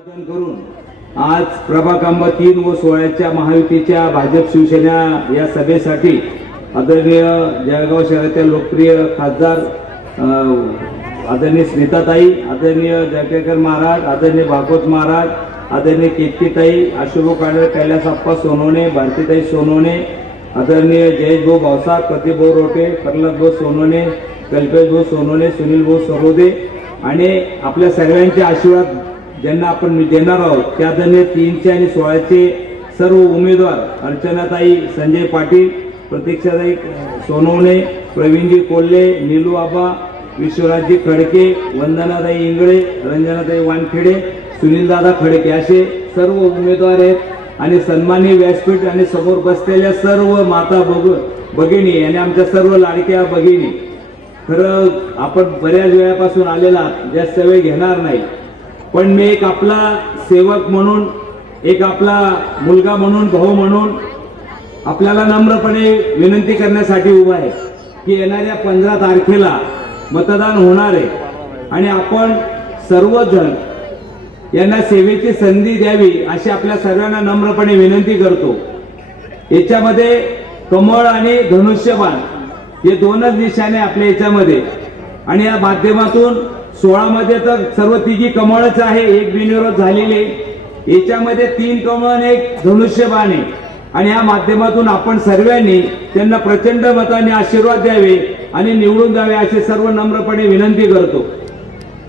करून आज प्रभाग क्रमांक 3 व 16च्या महायुतीच्या भाजप शिवसेना या सभेसाठी आदरणीय जळगाव शहरातील लोकप्रिय खासदार आदरणीय स्मिताताई, आदरणीय जयकेकर महाराज, आदरणीय भागवत महाराज, आदरणीय कीर्तिताई, आशुभाऊ काळे, कैलासप्पा सोनवणे, भारतीताई सोनवणे, आदरणीय जयेश भाऊ भावसार, प्रदीप भाऊ रोटे, प्रल्हाद भाऊ सोनवणे, कल्पेश भाऊ सोनवणे, सुनील भाऊ सरोदे आणि आपल्या सर्वांचे आशीर्वाद ज्यांना आपण देणार आहोत त्या आदरणीय 3चे आणि 16चे सर्व उमेदवार अर्चनाताई संजय पाटील, प्रतीक्षाताई सोनवणे, प्रवीणजी कोल्हे, नीलू आबा, विश्वराजजी खडके, वंदनाताई इंगळे, रंजनाताई वानखेडे, सुनीलदादा खडके असे सर्व उमेदवार आहेत आणि सन्माननीय व्यासपीठ आणि समोर बसलेल्या सर्व माता भगिनी आणि आमच्या सर्व लाडक्या भगिनी, खरं आपण बऱ्याच वेळापासून आलेला जास्त वेळ घेणार नाही, पण मी एक आपला सेवक म्हणून, एक आपला मुलगा म्हणून, भाऊ म्हणून आपल्याला नम्रपणे विनंती करण्यासाठी उभा आहे की येणाऱ्या 15 तारखेला मतदान होणार आहे आणि आपण सर्वजण यांना सेवेची संधी द्यावी अशी आपल्या सर्वांना नम्रपणे विनंती करतो। याच्यामध्ये कमळ आणि धनुष्यबाण हे दोनच निशाणे आपल्या याच्यामध्ये आणि या माध्यमातून 16 मध्ये तर सर्व तिघी कमळच आहे, एक बिनविरोध झालेले, याच्यामध्ये 3 कमळ आणि 1 धनुष्यबाण आहे आणि या माध्यमातून आपण सर्वांनी त्यांना प्रचंड मताने आशीर्वाद द्यावे आणि निवडून द्यावे अशी सर्व नम्रपणे विनंती करतो।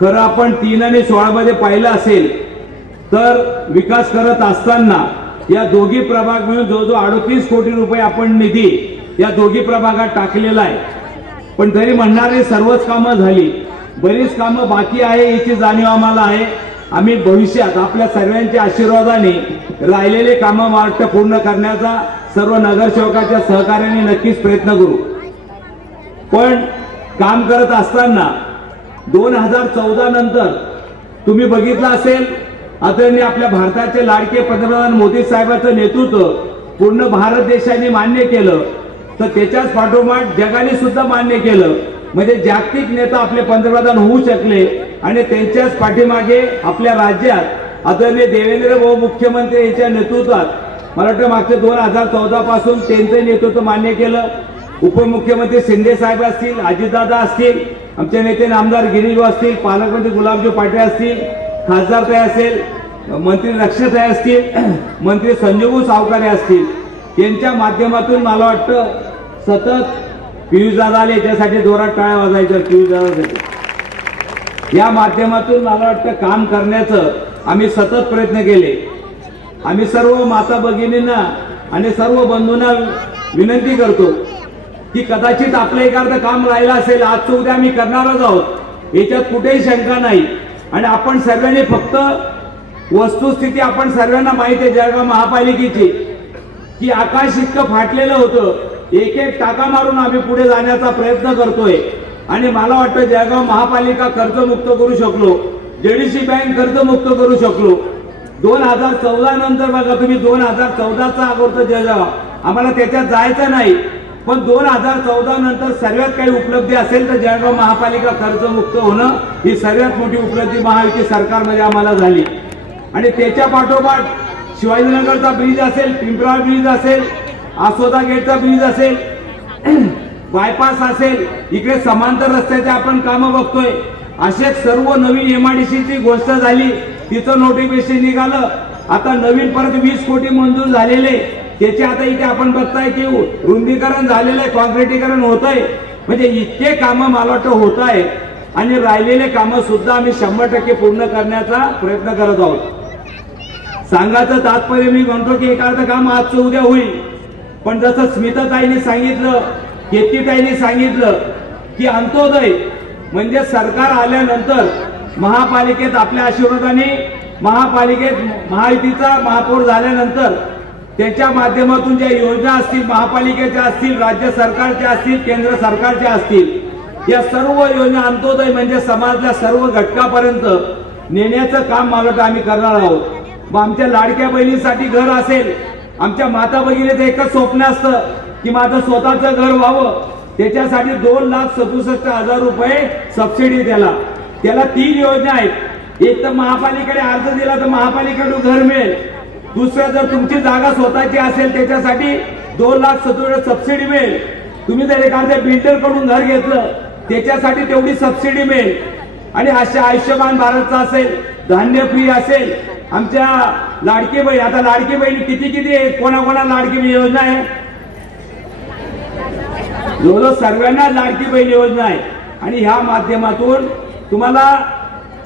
खरं आपण 3 आणि 16 मध्ये पाहिलं असेल तर विकास करत असताना या दोघी प्रभाग मिळून जवळजवळ 38 कोटी रुपये आपण निधी या दोघी प्रभागात टाकलेला आहे, पण तरी म्हणणारे सर्वच कामं झाली, बरीच कामं बाकी आहे याची जाणीव आम्हाला आहे। आम्ही भविष्यात आपल्या सर्वांच्या आशीर्वादाने राहिलेले कामं वाटतं पूर्ण करण्याचा सर्व नगरसेवकाच्या सहकार्याने नक्कीच प्रयत्न करू। पण काम करत असताना 2014 नंतर तुम्ही बघितलं असेल आदरणीय आपल्या भारताचे लाडके पंतप्रधान मोदी साहेबांचं नेतृत्व पूर्ण भारत देशाने मान्य केलं, तर त्याच्याच पाठोपाठ जगाने सुद्धा मान्य केलं, म्हणजे जागतिक नेता आपले पंतप्रधान होऊ शकले आणि त्यांच्याच पाठीमागे आपल्या राज्यात आदरणीय देवेंद्र भाऊ मुख्यमंत्री यांच्या नेतृत्वात मला वाटतं मागच्या 2014 पासून त्यांचं नेतृत्व मान्य केलं। उपमुख्यमंत्री शिंदे साहेब असतील, अजितदादा असतील, आमचे नेते आमदार गिरीश असतील, पालकमंत्री गुलाबजी पाटील असतील, खासदार ताई असेल, मंत्री रक्षाताई असतील, मंत्री संजीव सावकारे असतील, यांच्या माध्यमातून मला वाटतं सतत पियुष दादा आले याच्यासाठी जोरात टाळ्या वाजायच्या पियुष दादासाठी, या माध्यमातून मला वाटतं काम करण्याचं आम्ही सतत प्रयत्न केले। आम्ही सर्व माता भगिनींना आणि सर्व बंधूंना विनंती करतो की कदाचित आपलं एखादं काम राहिलं असेल, आजचं उद्या आम्ही करणारच आहोत, याच्यात कुठेही शंका नाही आणि आपण सर्वांनी फक्त वस्तुस्थिती आपण सर्वांना माहिती आहे जळगाव महापालिकेची की आकाश इतकं फाटलेलं होतं, एक एक टाका मारून आम्ही पुढे जाण्याचा प्रयत्न करतोय आणि मला वाटतं जळगाव महापालिका कर्जमुक्त करू शकलो, जेडीसी बँक कर्जमुक्त करू शकलो। 2014 नंतर बघा तुम्ही 2014चा अगोदर जळगाव आम्हाला त्याच्यात जायचं नाही, पण 2014 नंतर सर्वात काही उपलब्धी असेल तर जळगाव महापालिका कर्जमुक्त होणं ही सर्वात मोठी उपलब्धी महायुती सरकारमध्ये आम्हाला झाली आणि त्याच्या पाठोपाठ शिवाजीनगरचा ब्रिज असेल, पिंपरा ब्रिज असेल, आसोदा गेटचा ब्रिज असेल, बायपास असेल, इकडे समांतर रस्त्याचे आपण कामं बघतोय, असे सर्व नवीन MIDCची गोष्ट झाली, तिचं नोटिफिकेशन निघालं, आता नवीन परत 20 कोटी मंजूर झालेले, त्याचे आता इथे आपण बघताय की रुंदीकरण झालेलं आहे, कॉन्क्रिटीकरण होत आहे, म्हणजे इतके कामं मला वाटतं होत आहे आणि राहिलेले कामं सुद्धा आम्ही 100% पूर्ण करण्याचा प्रयत्न करत आहोत। सांगायचं तात्पर्य मी म्हणतो की एखादं काम आजचं उद्या होईल, पण जसं स्मिताताईंनी सांगितलं, कीर्तिताईंनी सांगितलं की अंत्योदय म्हणजे सरकार आल्यानंतर महापालिकेत आपल्या आशीर्वादाने महापालिकेत महायुतीचा महापौर झाल्यानंतर त्याच्या माध्यमातून ज्या योजना असतील, महापालिकेच्या असतील, राज्य सरकारच्या असतील, केंद्र सरकारच्या असतील, या सर्व योजना अंत्योदय म्हणजे समाजाच्या सर्व घटकापर्यंत नेण्याचं काम मला वाटतं आम्ही करणार आहोत। मग आमच्या लाडक्या बहिणीसाठी घर असेल, आमच्या माता भगिनीचं एकच स्वप्न असतं की माझं स्वतःचं घर व्हावं, त्याच्यासाठी 2,67,000 रुपये सबसिडी त्याला 3 योजना आहेत। एक तर महापालिकेकडे अर्ज दिला तर महापालिकेकडून घर मिळेल, दुसरं जर तुमची जागा स्वतःची असेल त्याच्यासाठी 2,70,000 सबसिडी मिळेल, तुम्ही जर एखाद्या बिल्डर कडून घर घेतलं त्याच्यासाठी तेवढी सबसिडी मिळेल, आणि अशा आयुष्यमान भारतचा असेल, धान्य फ्री असेल, आमच्या लाडकी बहीण, आता लाडकी बहीण किती आहे, कोणाकोणा लाडकी बहीण योजना आहे, जवळजवळ सर्वांना लाडकी बहीण योजना आहे. आणि ह्या माध्यमातून तुम्हाला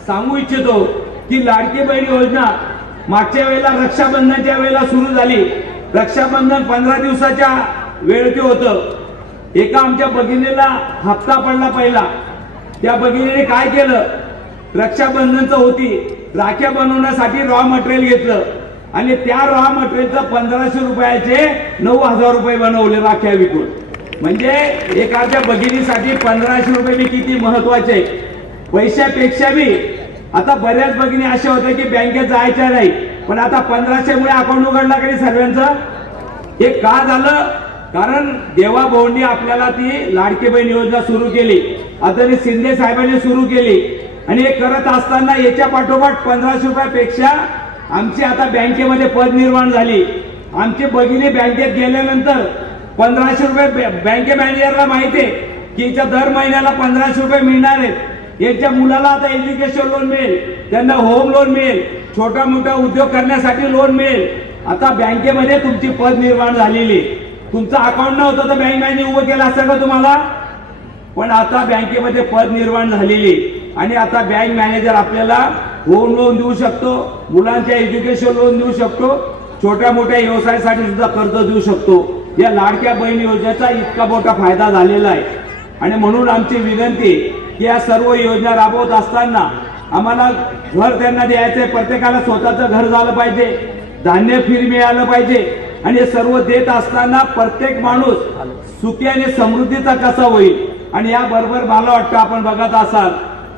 सांगू इच्छितो की लाडकी बहीण योजना मागच्या वेळेला रक्षाबंधनच्या वेळेला सुरू झाली. रक्षाबंधन 15 दिवसाच्या वेळ ते होतं. एका आमच्या भगिनीला हप्ता पडला पहिला. त्या भगिनीने काय केलं, रक्षाबंधनचं होती राख्या बनवण्यासाठी रॉ मटेरियल घेतलं आणि त्या रॉ मटेरियलचं 1500 रुपयाचे 9,000 रुपये बनवले राख्या विकून. म्हणजे एखाद्या भगिनीसाठी 1500 रुपये मी किती महत्वाचे. पैशापेक्षा बी आता बऱ्याच भगिनी अशा होत्या की बँकेत जायच्या नाही, पण आता 1500 मुळे अकाउंट उघडला कधी सर्वांचं. हे का झालं, कारण देवाभाऊंनी आपल्याला ती लाडकी बहीण योजना सुरू केली, आदरणीय शिंदे साहेबांनी सुरू केली. आणि हे करत असताना याच्या पाठोपाठ 1500 रुपयापेक्षा आमची आता बँकेमध्ये पद निर्माण झाली. आमची भगिनी बँकेत गेल्यानंतर 1500 रुपये बँके मॅनेजरला माहिती आहे की हिच्या दर महिन्याला 1500 रुपये मिळणार आहेत. यांच्या मुलाला आता एज्युकेशन लोन मिळेल, त्यांना होम लोन मिळेल, छोटा मोठा उद्योग करण्यासाठी लोन मिळेल. आता बँकेमध्ये तुमची पद निर्माण झालेली. तुमचं अकाउंट नव्हतं तर बँक मॅनेजर उभं केलं असतं का तुम्हाला, पण आता बँकेमध्ये पद निर्माण झालेली. आणि आता बँक मॅनेजर आपल्याला होम लोन देऊ शकतो, मुलांच्या एज्युकेशन लोन देऊ शकतो, छोट्या मोठ्या व्यवसायासाठी सुद्धा कर्ज देऊ शकतो. या लाडक्या बहीण योजनेचा इतका मोठा फायदा झालेला आहे. आणि म्हणून आमची विनंती की या सर्व योजना राबवत असताना आम्हाला घर त्यांना द्यायचंय, प्रत्येकाला स्वतःचं घर झालं पाहिजे, धान्य फ्री मिळालं पाहिजे. आणि हे सर्व देत असताना प्रत्येक माणूस सुखी आणि समृद्धीचा कसा होईल. आणि या बरोबर मला वाटतं आपण बघत असाल,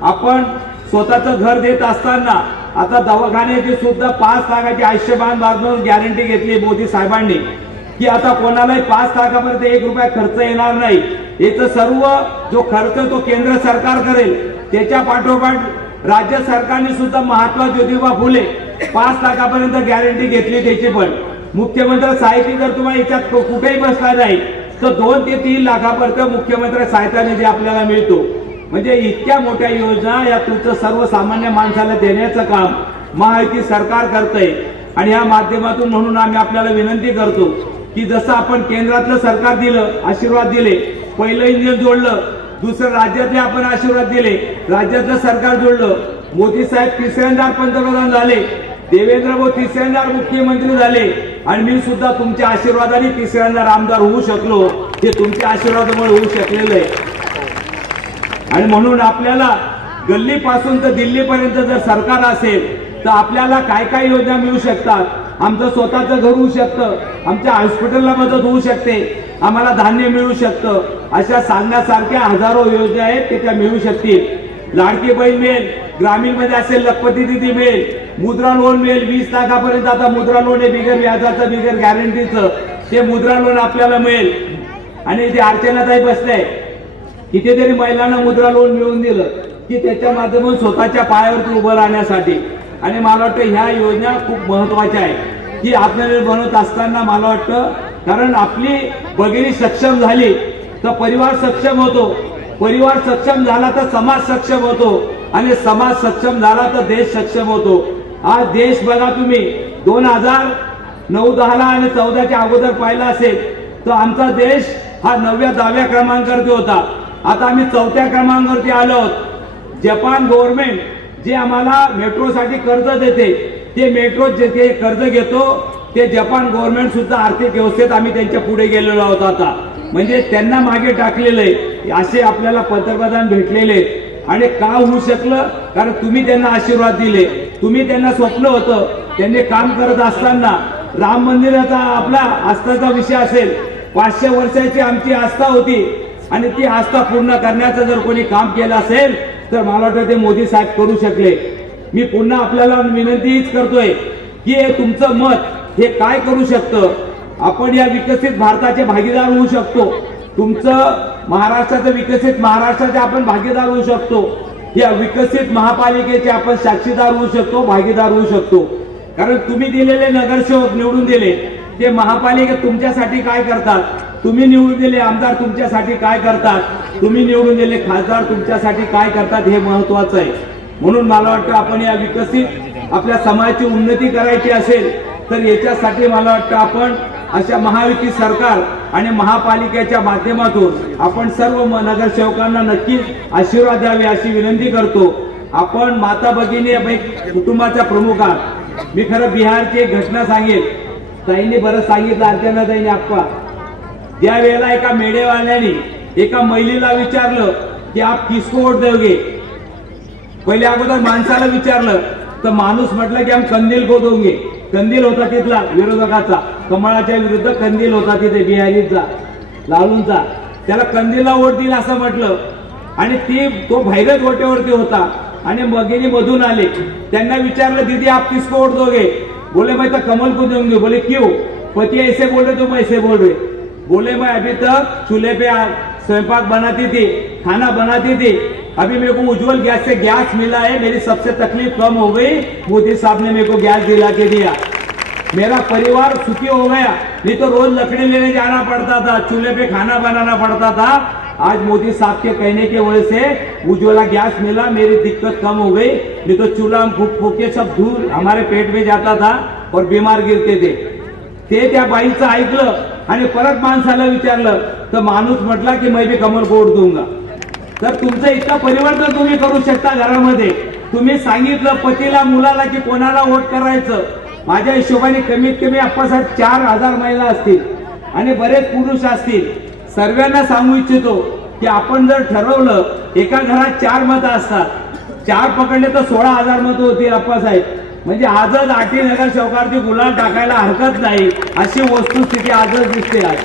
आपण स्वतःचं घर देत असताना आता दवाखान्याची सुद्धा 5 लाखाची आयुष्यमान भारत गॅरंटी घेतली मोदी साहेबांनी की आता कोणालाही 5 लाखापर्यंत 1 रुपया खर्च येणार नाही. याचं सर्व जो खर्च तो केंद्र सरकार करेल. त्याच्या पाठोपाठ राज्य सरकारने सुद्धा महात्मा ज्योतिबा फुले 5 लाखापर्यंत गॅरंटी घेतली. त्याची पण मुख्यमंत्री सहाय्यता जर तुम्हाला याच्यात कुठेही बसला नाही तर 2 ते 3 लाखापर्यंत मुख्यमंत्री सहायता निधी आपल्याला मिळतो. म्हणजे इतक्या मोठ्या योजना या तुमचं सर्वसामान्य माणसाला देण्याचं काम महायुती सरकार करतंय. आणि या माध्यमातून म्हणून आम्ही आपल्याला विनंती करतो की जसं आपण केंद्रातलं सरकार दिलं, आशीर्वाद दिले, पहिलं इंजिन जोडलं, दुसरं राज्यातले आपण आशीर्वाद दिले, राज्यातलं सरकार जोडलं, मोदी साहेब तिसऱ्यांदा पंतप्रधान झाले, देवेंद्र भाऊ तिसऱ्यांदा मुख्यमंत्री झाले, आणि मी सुद्धा तुमच्या आशीर्वादाने तिसऱ्यांदा आमदार होऊ शकलो. हे तुमच्या आशीर्वादामुळे होऊ शकलेलं आहे. आणि म्हणून आपल्याला गल्लीपासून तर दिल्लीपर्यंत जर सरकार असेल तर आपल्याला काय काय योजना मिळू शकतात. आमचं स्वतःचं घर होऊ शकतं, आमच्या हॉस्पिटलला मदत होऊ शकते, आम्हाला धान्य मिळू शकतं. अशा सांगण्यासारख्या हजारो योजना आहेत की त्या मिळू शकतील. लाडकी बहीण मिळेल, ग्रामीण मध्ये असेल लखपती दिदी मिळेल, मुद्रा लोन मिळेल 20 लाखापर्यंत. आता मुद्रा लोन आहे बिगर व्याजाचं, बिगर गॅरंटीचं, ते मुद्रा लोन आपल्याला मिळेल. आणि ते अर्चनाताई बसले, कितीतरी महिलांना मुद्रा लोन मिळवून दिलं की त्याच्या माध्यमातून स्वतःच्या पायावरती उभं राहण्यासाठी. आणि मला वाटतं ह्या योजना खूप महत्वाच्या आहे की आत्मनिर्भर बनवत असताना मला वाटतं, कारण आपली भगिनी सक्षम झाली तर परिवार सक्षम होतो, परिवार सक्षम झाला तर समाज सक्षम होतो, आणि समाज सक्षम झाला तर देश सक्षम होतो. आज देश बघा तुम्ही 2009-10 आणि 14च्या अगोदर पाहिला असेल तर आमचा देश हा 9व्या 10व्या क्रमांकावरती होता. आता आम्ही 4थ्या क्रमांकावरती आलो आहोत. जपान गव्हर्नमेंट जे आम्हाला मेट्रोसाठी कर्ज देते, ते मेट्रो जे कर्ज घेतो ते जपान गव्हर्नमेंट सुद्धा आर्थिक व्यवस्थेत आम्ही त्यांच्या पुढे गेलेलो आहोत. आता म्हणजे त्यांना मागे टाकलेलं आहे. असे आपल्याला पंतप्रधान भेटलेले. आणि का होऊ शकलं, कारण तुम्ही त्यांना आशीर्वाद दिले, तुम्ही त्यांना स्वप्न होतं, त्यांनी काम करत असताना राम मंदिराचा आपला आस्थाचा विषय असेल, 500 वर्षाची आमची आस्था होती आणि ती आस्था पूर्ण करण्याचं जर कोणी काम केलं असेल तर मला वाटतं ते मोदी साहेब करू शकले. मी पुन्हा आपल्याला विनंती हीच करतोय की हे तुमचं मत हे काय करू शकतं. आपण या विकसित भारताचे भागीदार होऊ शकतो. तुमचं महाराष्ट्राचं विकसित महाराष्ट्राचे आपण भागीदार होऊ शकतो. या विकसित महापालिकेचे आपण साक्षीदार होऊ शकतो, भागीदार होऊ शकतो. कारण तुम्ही दिलेले नगरसेवक निवडून दिले ते महापालिकेत तुमच्यासाठी काय करतात, तुम्ही निवडून दिले आमदार तुमच्यासाठी काय करतात, तुम्ही निवडून दिले खासदार तुमच्यासाठी काय करतात हे महत्वाचं आहे. म्हणून मला वाटतं आपण या विकसित आपल्या समाजाची उन्नती करायची असेल तर याच्यासाठी मला वाटतं आपण अशा महायुती सरकार आणि महापालिकेच्या माध्यमातून आपण सर्व नगरसेवकांना नक्कीच आशीर्वाद द्यावे अशी विनंती करतो. आपण माता भगिनी कुटुंबाचा प्रमुख आहात. मी खरं बिहारची एक घटना सांगेल, ताईंनी बरंच सांगितलं, अर्चना ताईंनी आप्पा. ज्या वेळेला एका मेढेवाल्याने एका महिलेला विचारलं की आप किसको वोट दोगे, पहिले अगोदर माणसाला विचारलं तर माणूस म्हटलं की हम कंदील को दोगे. कंदील होता तिथला विरोधकाचा, कमळाच्या विरुद्ध कंदील होता तिथे बिहारीचा लालूंचा, त्याला कंदीलला वोट दिल असं म्हटलं. आणि तो भैरत गोट्यावरती होता आणि भगिनी मधून आले, त्यांना विचारलं दीदी आप किसको वोट दोगे, बोले मैं तो कमल को दूंगी. बोले क्यों, पति ऐसे बोल रहे तुम ऐसे बोल रहे. बोले मैं अभी तक चूल्हे पे स्वयंपाक बनाती थी, खाना बनाती थी, अभी मेरे को उज्जवल गैस से गैस मिला है, मेरी सबसे तकलीफ कम हो गई, मोदी साहब ने मेरे को गैस दिला के दिया, मेरा परिवार सुखी हो गया. नहीं तो रोज लकड़ी लेने जाना पड़ता था, चूल्हे पे खाना बनाना पड़ता था. आज मोदी साहब के कहने की वजह से उज्ज्वला गैस मिला, मेरी दिक्कत कम हो गई. नहीं तो चूल्हा हम फूक फूक के सब दूर हमारे पेट में जाता था और बीमार गिरते थे. ते त्या बाईचं ऐकलं आणि परत माणसाला विचारलं तर माणूस म्हटला की मैं भी कमल को वोट दूंगा. तर तुमचं इतकं परिवर्तन तुम्ही करू शकता घरामध्ये. तुम्ही सांगितलं पतीला मुलाला की कोणाला वोट करायचं. माझ्या हिशोबाने कमीत कमी आप्पासाहेब 4000 महिला असतील आणि बरेच पुरुष असतील. सर्वांना सांगू इच्छितो की आपण जर ठरवलं, एका घरात 4 मतं असतात, 4 पकडले तर 16,000 मतं होतील आप्पासाहेब. म्हणजे आजच 8 नगरसेवकांची गुलाल टाकायला हरकत नाही अशी वस्तुस्थिती आजच दिसते आहे.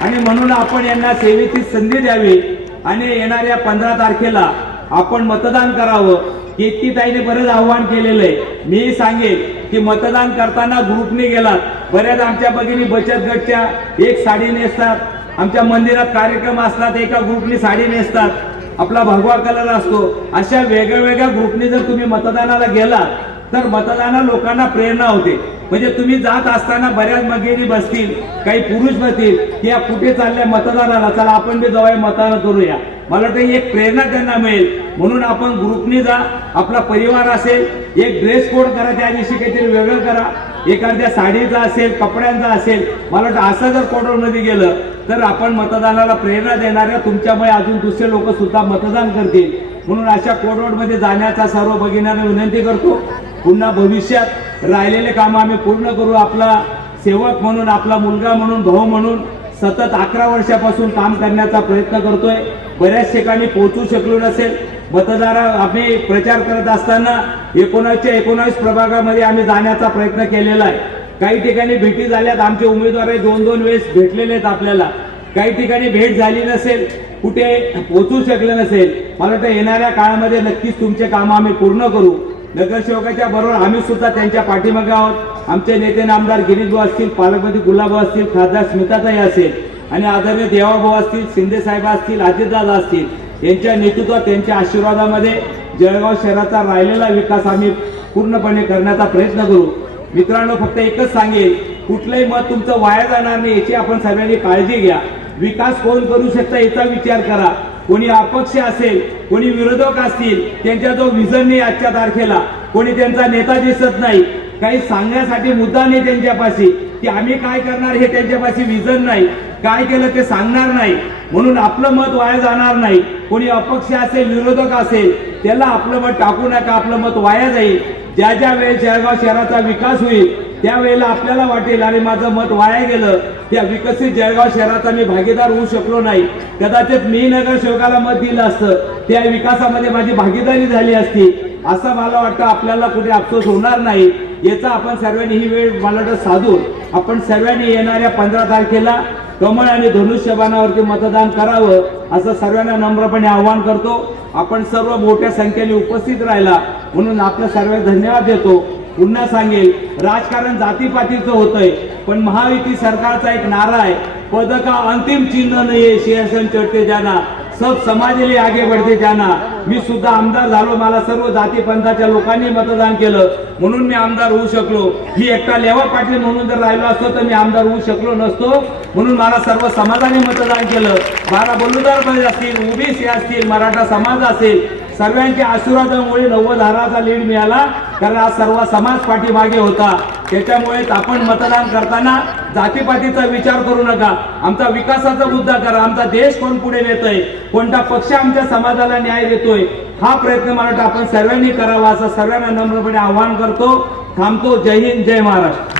आणि म्हणून आपण यांना सेवेची संधी द्यावी आणि येणाऱ्या 15 तारखेला आपण मतदान करावं. कीर्तीताईने बरेच आव्हान केलेलं आहे. मी सांगेन की मतदान करताना ग्रुपने गेलात. बऱ्याच आमच्या भगिनी बचत गटच्या एक साडी नेसतात, आमच्या मंदिरात कार्यक्रम असतात एका ग्रुपने साडी नेसतात, आपला भगवा कलर असतो. अशा वेगवेगळ्या ग्रुपने जर तुम्ही मतदानाला गेलात तर मतदाना लोकांना प्रेरणा होते. म्हणजे तुम्ही जात असताना बऱ्याच भगिनी बसतील, काही पुरुष बसतील की या कुठे चालल्या मतदानाला, चला आपण बी जाऊया मतदान करूया. मला वाटतं एक प्रेरणा त्यांना मिळेल. म्हणून आपण ग्रुपने जा, आपला परिवार असेल, एक ड्रेस कोड करा, त्या दिवशी काहीतरी वेगळं करा, एखाद्या साडीचा असेल, कपड्यांचा असेल. मला वाटतं असं जर कोडमध्ये गेलं तर आपण मतदानाला प्रेरणा देणाऱ्या तुमच्यामुळे अजून दुसरे लोक सुद्धा मतदान करतील. म्हणून अशा कोडमध्ये जाण्याचा सर्व भगिनींना विनंती करतो. पुन्हा भविष्यात राहिलेले काम आम्ही पूर्ण करू. आपला सेवक म्हणून, आपला मुलगा म्हणून, भाऊ म्हणून सतत 11 वर्षापासून काम करण्याचा प्रयत्न करतोय. बऱ्याच ठिकाणी पोहोचू शकलो नसेल. मतदार आम्ही प्रचार करत असताना 19 प्रभागामध्ये आम्ही जाण्याचा प्रयत्न केलेला आहे. काही ठिकाणी भेटी झाल्यात, आमचे उमेदवार 2-2 वेळेस भेटलेले आहेत आपल्याला. काही ठिकाणी भेट झाली नसेल, कुठे पोहोचू शकले नसेल. मला वाटतं येणाऱ्या काळामध्ये नक्कीच तुमचे काम आम्ही पूर्ण करू. नगरसेवकाच्या बरोबर आम्ही सुद्धा त्यांच्या पाठीमागे आहोत. आमचे नेते नामदार गिरीशभाऊ असतील, पालकमंत्री गुलाबभाऊ असतील, खासदार स्मिताताई असेल आणि आदरणीय देवाभाऊ असतील, शिंदे साहेब असतील, अजितदादा असतील, यांच्या नेतृत्वात, त्यांच्या आशीर्वादामध्ये जळगाव शहराचा राहिलेला विकास आम्ही पूर्णपणे करण्याचा प्रयत्न करू. मित्रांनो, फक्त एकच सांगेल, कुठलंही मत तुमचं वाया जाणार नाही याची आपण सगळ्यांनी काळजी घ्या. विकास कोण करू शकता याचा विचार करा. कोणी अपक्ष असेल, कोणी विरोधक असतील, त्यांचा जो विजन नाही आजच्या तारखेला, कोणी त्यांचा नेता दिसत नाही, काही सांगण्यासाठी मुद्दा नाही त्यांच्यापाशी की आम्ही काय करणार हे त्यांच्यापाशी विजन नाही, काय केलं ते सांगणार नाही. म्हणून आपलं मत वाया जाणार नाही. कोणी अपक्ष असेल, विरोधक असेल, त्याला आपलं मत टाकू नका, आपलं मत वाया जाईल. ज्या ज्या वेळेस जळगाव शहराचा विकास होईल त्यावेळेला आपल्याला वाटेल अरे माझं मत वाया गेलं, त्या विकसित जळगाव शहराचा मी भागीदार होऊ शकलो नाही, कदाचित मी नगरसेवकाला मत दिलं असतं, त्या विकासामध्ये माझी भागीदारी झाली असती, असं मला वाटतं. आपल्याला कुठे अफसोस होणार नाही याचा आपण सर्वांनी ही वेळ मला वाटतं साधून आपण सर्वांनी येणाऱ्या 15 तारखेला कमळ आणि धनुष्यबाणावरती मतदान करावं असं सर्वांना नम्रपणे आवाहन करतो. आपण सर्व मोठ्या संख्येने उपस्थित राहिला म्हणून आपल्या सर्वांना धन्यवाद देतो. पुन्हा सांगेल, राजकारण जातीपातीचं होतंय, पण महायुती सरकारचा एक नारा आहे, पद का अंतिम चिन्ह नाहीये, सिंहासन चढते जाना, सब समाज लिए आगे बढ़ते जाना। मी सुद्धा आमदार झालो, मला सर्व जाती पंथाच्या लोकांनी मतदान केलं म्हणून मी आमदार होऊ शकलो। मी एकटा लेवा पाटील म्हणून जर राहिलो असतो तर मी आमदार होऊ शकलो नसतो, म्हणून मला सर्व समाजाने मतदान केलं। 12 बलुदार समाज असतील, ओबीसी असतील, मराठा समाज असेल, सर्वांच्या आशीर्वादामुळे 90,000चा लीड मिळाला, कारण आज सर्व समाज पाठीमागे होता। त्याच्यामुळे आपण मतदान करताना जातीपातीचा विचार करू नका, आमचा विकासाचा मुद्दा करा। आमचा देश कोण पुढे नेतोय, कोणता पक्ष आमच्या समाजाला न्याय देतोय, हा प्रयत्न मला वाटतं आपण सर्वांनी करावा, असं सर्वांना नम्रपणे आवाहन करतो। थांबतो। जय हिंद, जय महाराष्ट्र।